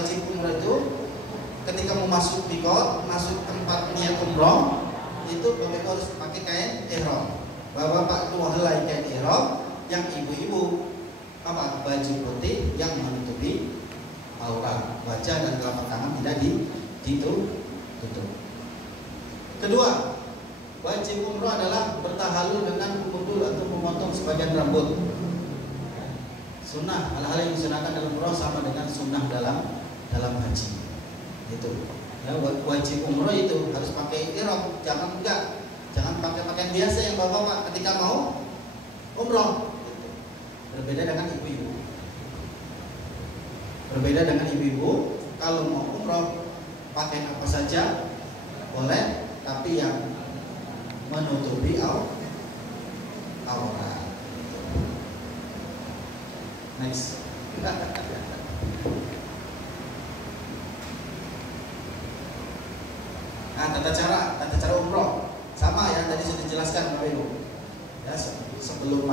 wajib umroh itu ketika mau masuk mikot, masuk tempat niat umroh itu Bapak harus pakai kain ihram. Bapak dua helai kain ihram, yang ibu-ibu apa baju putih yang menutupi aurat, wajah dan telapak tangan tidak ditutup. Kedua, wajib umroh adalah bertahalul dengan kudul atau memotong sebagian rambut. Sunnah, hal-hal yang disunahkan dalam umroh sama dengan sunnah dalam haji. Itu. Ya, wajib umroh itu harus pakai ihram, jangan pakai pakaian biasa yang bapak ketika mau umroh. Berbeda dengan ibu-ibu. Kalau mau umroh pakai apa saja boleh, tapi yang menutupi aurat. Next. Nah, tata cara umroh sama ya, tadi sudah dijelaskan Bapak Ibu. Ya, sebelum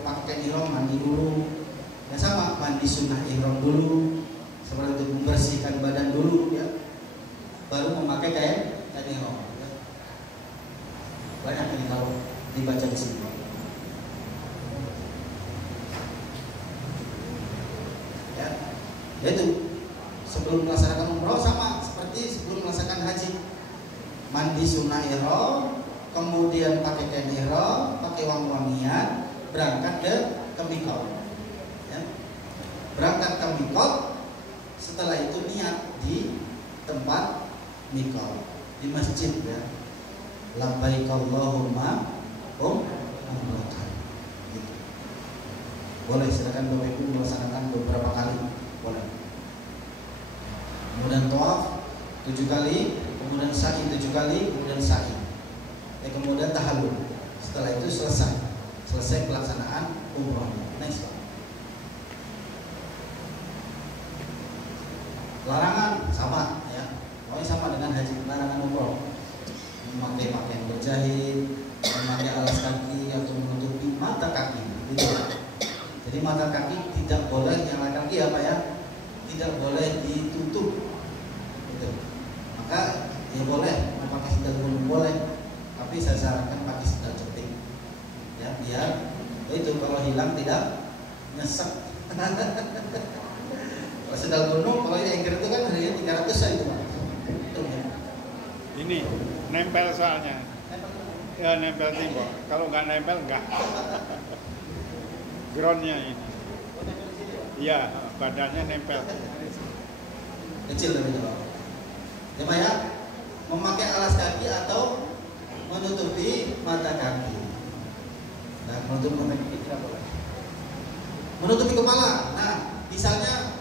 pakai ihram mandi dulu. Ya sama, mandi sunnah ihram dulu, seperti itu, membersihkan badan dulu ya. Baru memakai kain ihram. Ya. Banyak ini kalau dibaca di sini. Ya. Yaitu sebelum melaksanakan umroh sama seperti sebelum melaksanakan haji. Mandi sunnah ihram, kemudian pakai kain ihram, pakai wangi-wangian, berangkat ke mikot. Ya. Berangkat ke mikot, setelah itu niat di tempat mikot, di masjid ya. Labbaik Allahumma umratan. Gitu. Boleh, silakan Bapak Ibu melaksanakan beberapa kali, boleh. Kemudian tawaf 7 kali, kemudian sa'i 7 kali, kemudian sa'i. Kemudian tahallul. Setelah itu selesai pelaksanaan umroh. Next. Larangan sama ya. Pokoknya sama dengan haji, larangan umroh. Memakai pakaian berjahit, memakai alas kaki atau menutupi mata kaki. Gitu. Jadi mata kaki tidak boleh, yang laki-laki apa ya? Tidak boleh ditutup. Gitu. Maka ya boleh memakai sandal gunung boleh, tapi saya sarankan pakai sandal jepit ya, biar itu kalau hilang tidak nyesek. Kalau sandal gunung, kalau yang itu kan harganya 300 saja itu Pak. Ya. Ini nempel soalnya. Ya nempel timbok. Kalau nggak nempel nggak. Groundnya ini. Iya, badannya nempel. Kecil tapi itu Pak. Ya Pak ya, memakai alas kaki atau menutupi mata kaki. Nah, menutupi kepala. Nah, misalnya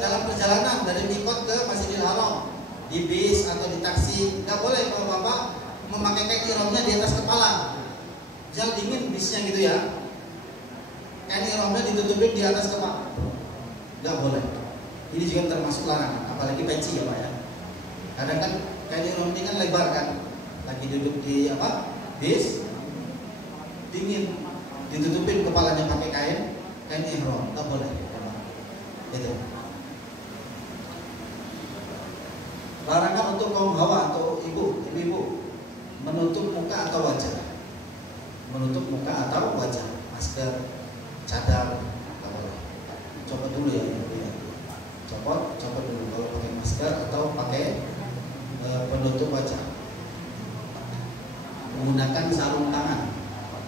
dalam perjalanan dari mikot ke Masjidil Haram, di bis atau di taksi, nggak boleh kalau bapak memakai kain ihramnya di atas kepala. Misal dingin bisnya gitu ya, kain ihramnya ditutupin di atas kepala, nggak boleh. Ini juga termasuk larangan, apalagi peci ya Pak ya. Kadang kan kain ihram ini kan lebar kan, lagi duduk di bis, dingin, ditutupin kepalanya pakai kain ihram, nggak boleh. Itu. Larangan untuk kaum hawa atau ibu-ibu menutup muka atau wajah. Menutup muka atau wajah, masker, cadar, nggak boleh. Copot dulu ya. Copot dulu kalau pakai masker atau pakai penutup wajah. Menggunakan sarung tangan.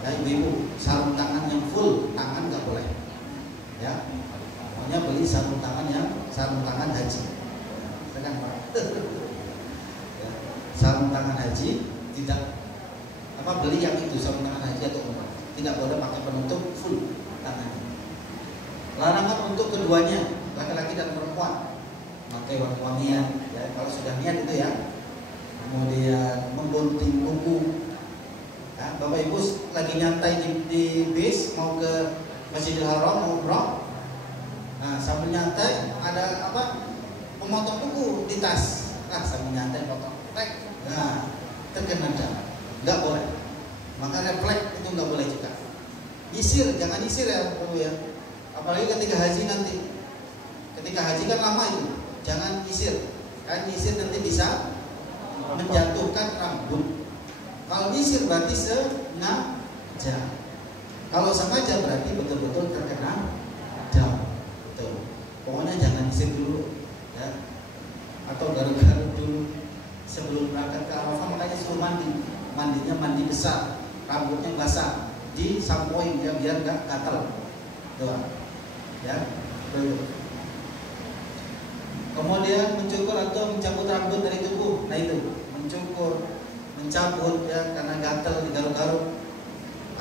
Ya ibu-ibu, sarung tangan yang full tangan nggak boleh. Ya, pokoknya beli sarung tangan haji. Kan Pak. Ya, sarung tangan haji tidak beli yang itu sarung tangan haji atau umrah. Tidak boleh pakai penutup full tangannya. Larangan untuk keduanya, laki-laki dan perempuan, pakai wangi-wangian. Ya, kalau sudah niat itu ya. Kemudian menggunting kuku. Ya, Bapak Ibu lagi nyantai di bis mau ke Masjidil Haram mau umrah. Nah, sambil nyantai ada pemotong kuku di tas. Nah, sambil nyantai potong. Nah, terkena dam. Nggak boleh. Maka refleks itu nggak boleh juga. Jangan nyisir ya, perlu ya. Apalagi ketika haji nanti. ketika haji kan lama itu, jangan nyisir. Kan nyisir nanti bisa menjatuhkan rambut. Kalau nyisir berarti sengaja. Kalau sengaja berarti betul-betul terkena dam. Tuh. Pokoknya jangan nyisir dulu, ya. Atau garuk-garuk dulu sebelum berangkat ke Arafah. Makanya suruh mandi. Mandinya mandi besar, rambutnya basah, disampoin ya biar nggak gatal. Tuh. Ya. Tuh. Kemudian mencukur atau mencabut rambut dari tubuh. Nah itu, mencukur, mencabut ya karena gatal digaruk-garuk,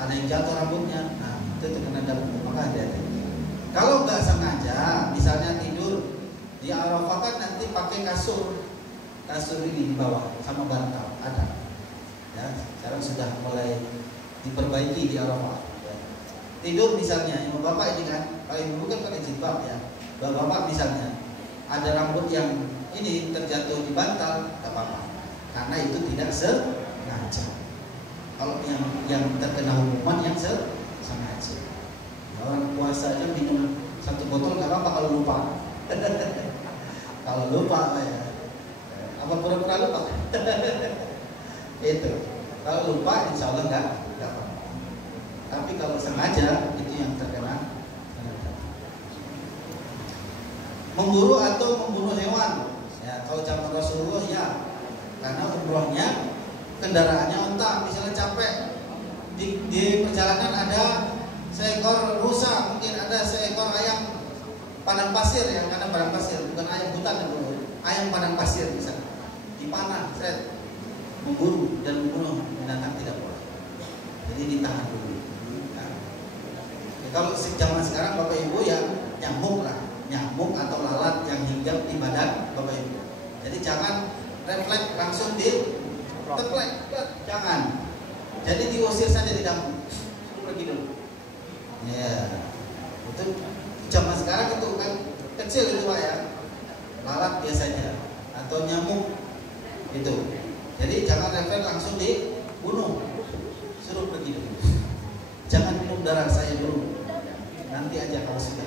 ada yang jatuh rambutnya. Nah itu terkena dam. Maka hati-hati. Kalau nggak sengaja, misalnya tidur di Arafah kan nanti pakai kasur ini di bawah sama bantal ada. Ya, sekarang sudah mulai diperbaiki di Arafah. Ya. Tidur misalnya, ibu bapak ini kan, kalau ibu kan pakai jilbab ya, bapak misalnya ada rambut yang ini terjatuh di bantal, tidak apa-apa, karena itu tidak sengaja. Kalau yang terkena hukuman yang sengaja. Orang puasa aja minum 1 botol nggak apa-apa kalau lupa. Kalau lupa ya. Apa pura-pura lupa? Itu. Kalau lupa insya Allah nggak apa-apa. Tapi kalau sengaja itu yang terkena. Memburu atau membunuh hewan. Ya, kalau zaman Rasulullah ya. Karena umrohnya kendaraannya unta, misalnya capek di perjalanan ada seekor rusa, mungkin ada seekor ayam padang pasir ya, karena padang pasir bukan ayam hutan, ayam padang pasir bisa dipanah, memburu dan membunuh binatang tidak boleh. Jadi ditahan dulu. Nah, ya, kalau zaman sekarang bapak ibu ya nyamuk lah, nyamuk atau lalat yang hinggap di badan bapak ibu. Jadi jangan refleks langsung diteplek, jangan. Jadi diusir saja di dalam, pergi dulu. Ya, itu zaman sekarang itu kan kecil itu pak ya, lalat biasanya atau nyamuk itu. Jadi jangan refleks langsung dibunuh, suruh pergi dulu. Jangan minum darah saya dulu, nanti aja kalau sudah.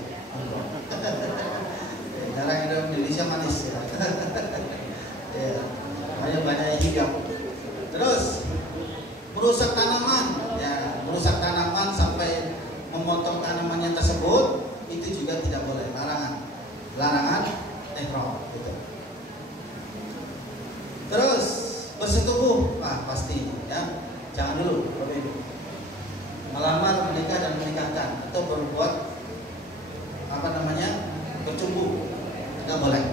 Darah Indonesia manis ya. Ya, banyak yang hijau. Terus merusak tanaman, ya, merusak tanaman sampai memotong tanamannya tersebut itu juga tidak boleh, larangan ihram gitu. Terus bersetubuh, pasti ya, jangan dulu melamar, menikah dan menikahkan atau berbuat bercumbu, tidak boleh.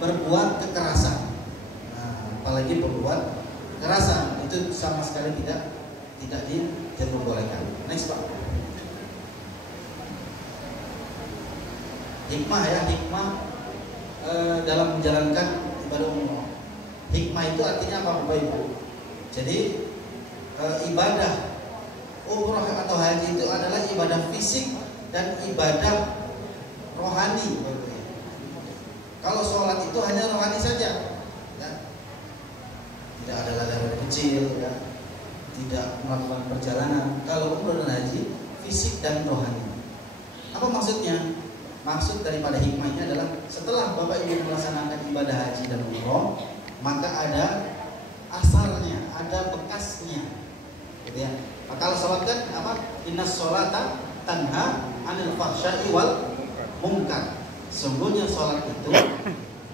Berbuat kekerasan, apalagi berbuat kekerasan itu sama sekali tidak diperbolehkan. Next pak. Hikmah ya, dalam menjalankan ibadah umroh. Hikmah itu artinya apa Bapak Ibu? Jadi ibadah umroh atau haji itu adalah ibadah fisik dan ibadah rohani. Kalau sholat itu hanya rohani saja, ya. Tidak ada ladang kecil, ya. Tidak melakukan perjalanan. Kalau umroh dan haji fisik dan rohani. Apa maksudnya? Maksud daripada hikmahnya adalah setelah Bapak Ibu melaksanakan ibadah haji dan umroh, maka ada asalnya, ada bekasnya, gitu ya. Kalau sholat kan apa? Innas sholata tanha anil fahsya'i wal munkar. Sungguhnya sholat itu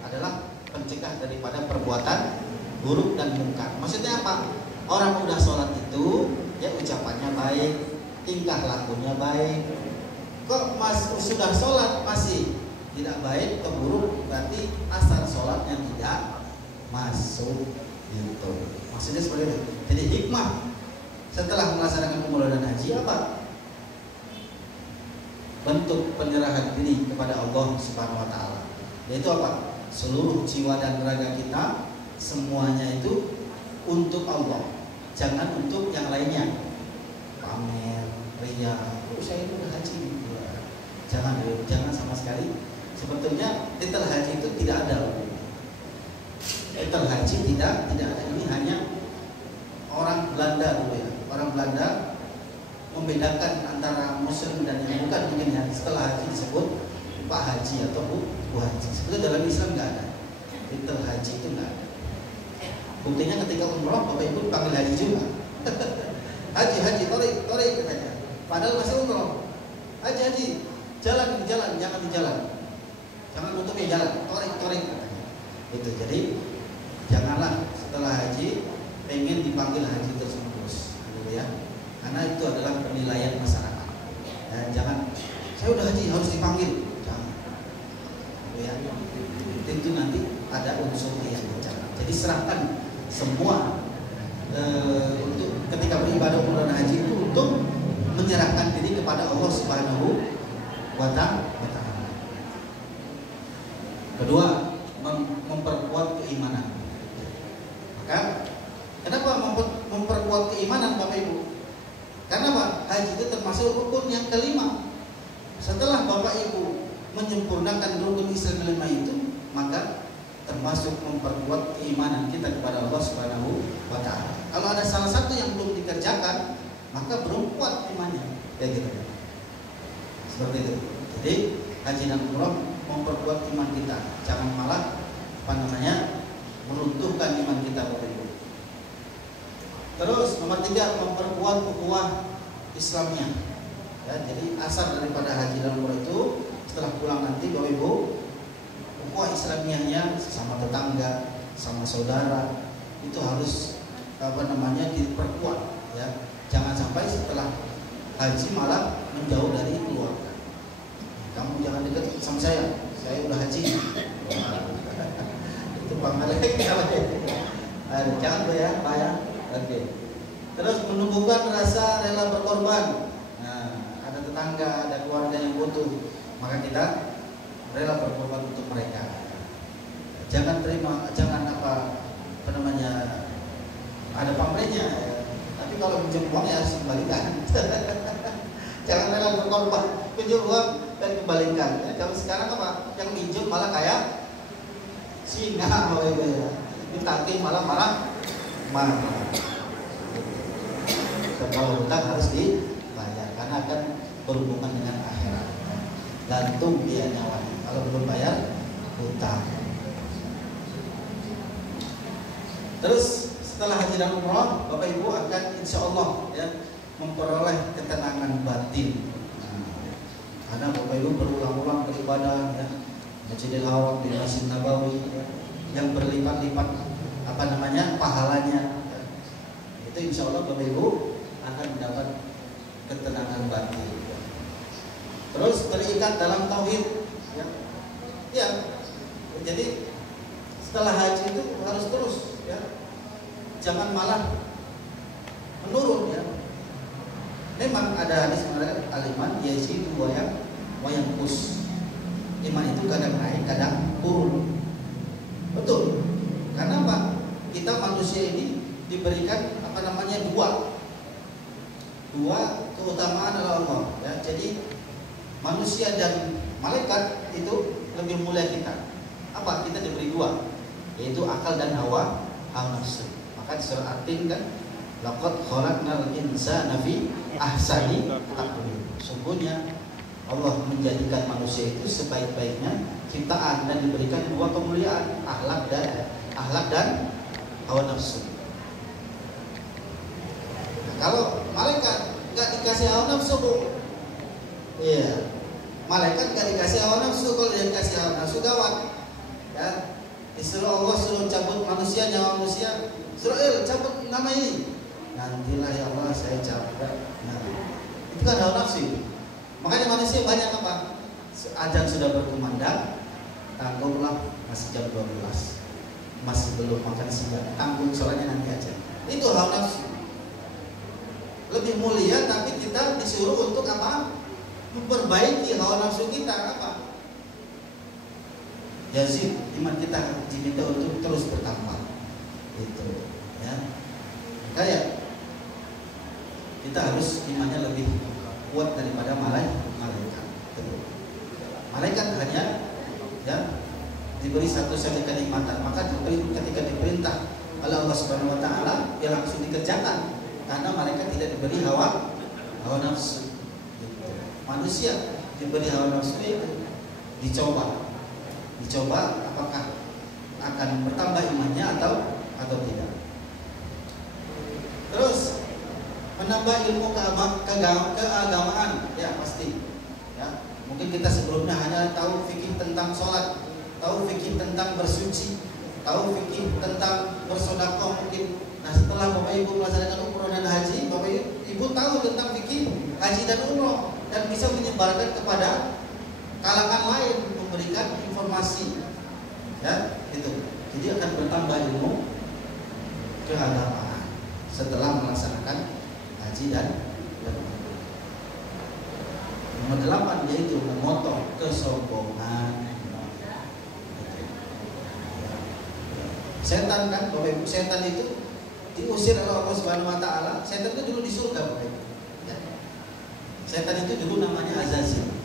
adalah pencegah daripada perbuatan buruk dan mungkar. Maksudnya apa? Orang udah sholat itu ya ucapannya baik, tingkah lakunya baik. Kok sudah sholat masih tidak baik, keburuk, berarti asal sholatnya tidak masuk gitu. Maksudnya seperti itu. Jadi hikmah setelah melaksanakan umroh dan haji apa? Bentuk penyerahan diri kepada Allah Subhanahu wa taala. Yaitu apa? Seluruh jiwa dan raga kita semuanya itu untuk Allah. Jangan untuk yang lainnya. Pamer, ria, saya itu udah haji. Jangan sama sekali. Sebetulnya titel haji itu tidak ada. Titel haji tidak ada. Ini hanya orang Belanda dulu ya. Orang Belanda membedakan antara muslim dan yang bukan, mungkin ya. Setelah haji disebut Pak Haji atau Bu Haji. Sebetulnya dalam Islam nggak ada titel haji, itu nggak ada. Buktinya ketika umroh Bapak Ibu dipanggil haji juga. Haji, torik katanya. Padahal masih umroh. Haji, jalan, jangan di jalan. Jangan nutupi jalan, torik katanya. Itu jadi janganlah setelah haji pengen dipanggil haji terus, gitu ya. Karena itu adalah penilaian masyarakat. Dan jangan saya udah haji harus dipanggil, jangan. Gitu ya. Itu nanti ada unsur yang bicara. Jadi serahkan semua untuk ketika beribadah umrah dan haji itu untuk menyerahkan diri kepada Allah Subhanahu wa Ta'ala. Kedua, memperkuat keimanan. Maka kenapa memperkuat keimanan Bapak Ibu? Karena apa? Haji itu termasuk rukun yang kelima. Setelah Bapak Ibu menyempurnakan rukun Islam kelima itu, maka termasuk memperkuat keimanan kita kepada Allah Subhanahu wa Ta'ala. Kalau ada salah satu yang belum dikerjakan, maka belum kuat imannya. Kayak gitu. Seperti itu. Jadi haji dan umrah memperkuat iman kita. Jangan malah meruntuhkan iman kita Bapak Ibu. Terus nomor 3, memperkuat ukhuwah Islamnya. Ya, jadi asal daripada haji dan umrah itu setelah pulang nanti Bapak Ibu, ukhuwah Islamiyahnya sesama tetangga, sama saudara itu harus diperkuat ya. Jangan sampai setelah haji malah menjauh dari keluarga. Kamu jangan dekat sama saya udah haji. Itu panggilan jangan tuh ya, Pak ya. Oke. Terus menumbuhkan rasa rela berkorban. Nah, ada tetangga, ada keluarga yang butuh, maka kita rela berkorban untuk mereka. Jangan ada pamrihnya ya. Tapi kalau pinjam uang ya harus dikembalikan. Jangan rela berkorban, pinjam uang dan kembalikan. Ya, kalau sekarang apa? Yang pinjam malah kayak singa, ya. Ditagih malah marah. Kalau hutang harus dibayar karena akan berhubungan dengan akhirat. Gantung dia nyawanya. Kalau belum bayar hutang. Terus setelah haji dan umrah, Bapak Ibu akan insya Allah ya memperoleh ketenangan batin. Karena Bapak Ibu berulang-ulang beribadah ya, Masjidil Haram, di Masjid Nabawi ya, yang berlipat-lipat pahalanya. Ya. Itu insya Allah Bapak Ibu akan mendapat ketenangan batin. Ya. Terus terikat dalam tauhid. Ya, jadi setelah haji itu harus terus ya. Jangan malah menurun ya. Memang ada hadis mengatakan al-iman yazidu wa yanqus. Iman itu kadang naik, kadang turun. Betul. Karena apa? Kita manusia ini diberikan dua keutamaan oleh Allah ya. Jadi manusia dan malaikat itu lebih mulia kita. Apa? Kita diberi dua, yaitu akal dan hawa nafsu. Maka di surah At-Tin kan, laqad khalaqnal insana fi ahsani taqwim. Sungguhnya Allah menjadikan manusia itu sebaik-baiknya ciptaan dan diberikan dua kemuliaan, akhlak dan hawa nafsu. Nah, kalau malaikat nggak dikasih hawa nafsu, iya, malaikat nggak dikasih hawa nafsu. Kalau dia dikasih hawa nafsu gawat, ya. Disuruh Allah suruh cabut nyawa manusia, Israel cabut nama ini. Nantilah ya Allah saya cabut. Nah, itu kan hawa nafsu. Makanya manusia banyak apa? Azan sudah berkumandang, tanggunglah masih jam 12, masih belum makan siang, tanggung soalnya nanti aja. Itu hawa nafsu. Lebih mulia, tapi kita disuruh untuk apa? Memperbaiki hawa nafsu kita apa? Yazid, iman kita diminta untuk terus bertambah. Itu, ya. Kayak kita harus imannya lebih kuat daripada malaikat. Malaikat hanya ya diberi satu saja kenikmatan, maka ketika diperintah oleh Allah Subhanahu wa Ta'ala, dia langsung dikerjakan karena malaikat tidak diberi hawa nafsu. Manusia diberi hawa nafsu itu dicoba apakah akan bertambah imannya atau tidak. Terus menambah ilmu keagamaan, ya pasti. Ya, mungkin kita sebelumnya hanya tahu fikih tentang sholat, tahu fikih tentang bersuci, tahu fikih tentang bersedekah mungkin. Nah, setelah Bapak Ibu melaksanakan umroh dan haji, Bapak Ibu tahu tentang fikih haji dan umroh dan bisa menyebarkan kepada kalangan lain, memberikan informasi. Ya, itu. Jadi akan bertambah ilmu keagamaan setelah melaksanakan haji dan umroh. Nomor 8 yaitu memotong kesombongan. Setan kan, Bapak Ibu, setan itu diusir oleh Allah Subhanahu wa taala. Setan itu dulu di surga, Bapak Ibu. Ya. Setan itu dulu namanya Azazil.